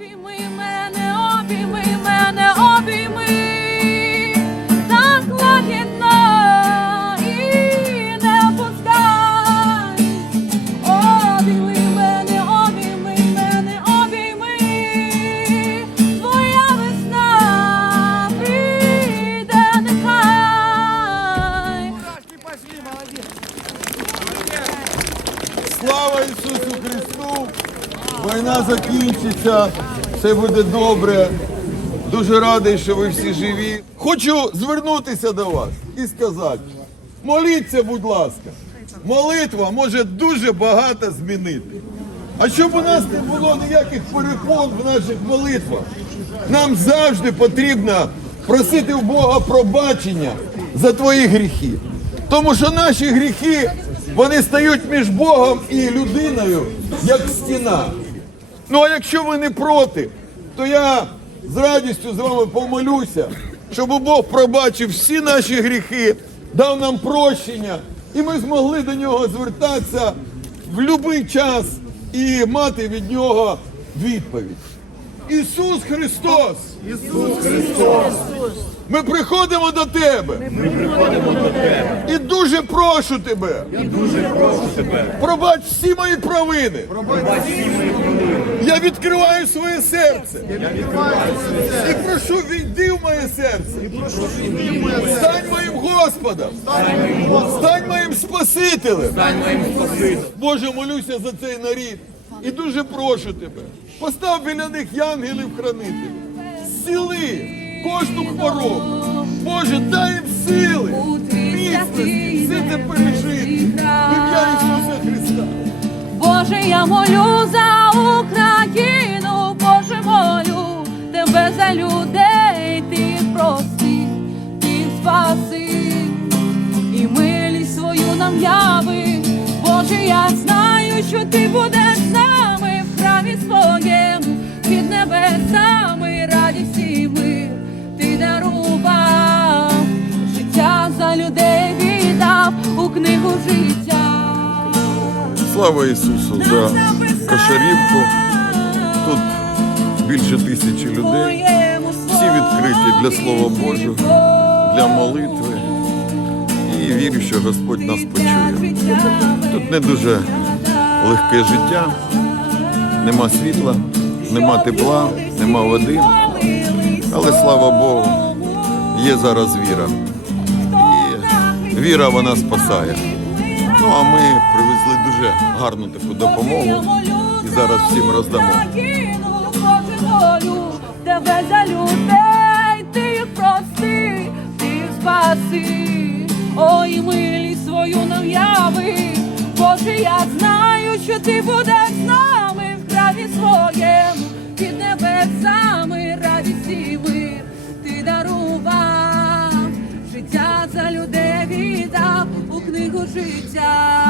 Обійми мене, обійми мене, обійми так і не пускай. Обійми мене, обійми мене, обійми. Твоя весна прийде. Слава Ісусу Христу! Війна закінчиться, все буде добре. Дуже радий, що ви всі живі. Хочу звернутися до вас і сказати: моліться, будь ласка. Молитва може дуже багато змінити. А щоб у нас не було ніяких перепон в наших молитвах, нам завжди потрібно просити у Бога пробачення за твої гріхи. Тому що наші гріхи вони стають між Богом і людиною, як стіна. Ну а якщо ви не проти, то я з радістю з вами помолюся, щоб Бог пробачив всі наші гріхи, дав нам прощення, і ми змогли до нього звертатися в будь-який час і мати від нього відповідь. Ісус Христос! Ісус Христос! Ми приходимо до тебе. Ми приходимо до тебе. І дуже прошу тебе. І дуже прошу тебе. Пробач всі мої провини. Пробач всі мої провини. Я відкриваю своє серце. Я відкриваю своє серце. І прошу війди в моє серце. І прошу війди в моє серце. Стань моїм Господом. Стань моїм Господом. Стань моїм Спасителем. Стань моїм Спасителем. Боже, молюся за цей нарід. І дуже прошу тебе. Постав біля них янголів-хранителів. Зціли кожну хворобу. Боже, дай їм сили, міцності, все це пережити. Ім'я Ісуса Христа. Боже, я молю за Україну, Боже, молю тебе за людей, ти прости, ти спаси, і милість свою нам яви. Боже, я знаю, що ти будеш храмі своєму, під небесами радість і мир ти дарував, життя за людей віддав у книгу життя. Слава Ісусу за Кошарівку. Тут більше тисячі людей. Всі відкриті для Слова Божого, для молитви. І вірю, що Господь нас почує. Тут не дуже легке життя, нема світла, нема тепла, нема води. Але слава Богу, є зараз віра. І віра вона спасає. Ну а ми привезли дуже гарну таку допомогу і зараз всім роздамо. Тебе за людей, ти їх прости, ти їх спаси, ой, милість свою нам яви. Боже, я знаю, що ти будеш своєму, під небесами радість і мир ти дарував, життя за людей віддав у книгу життя.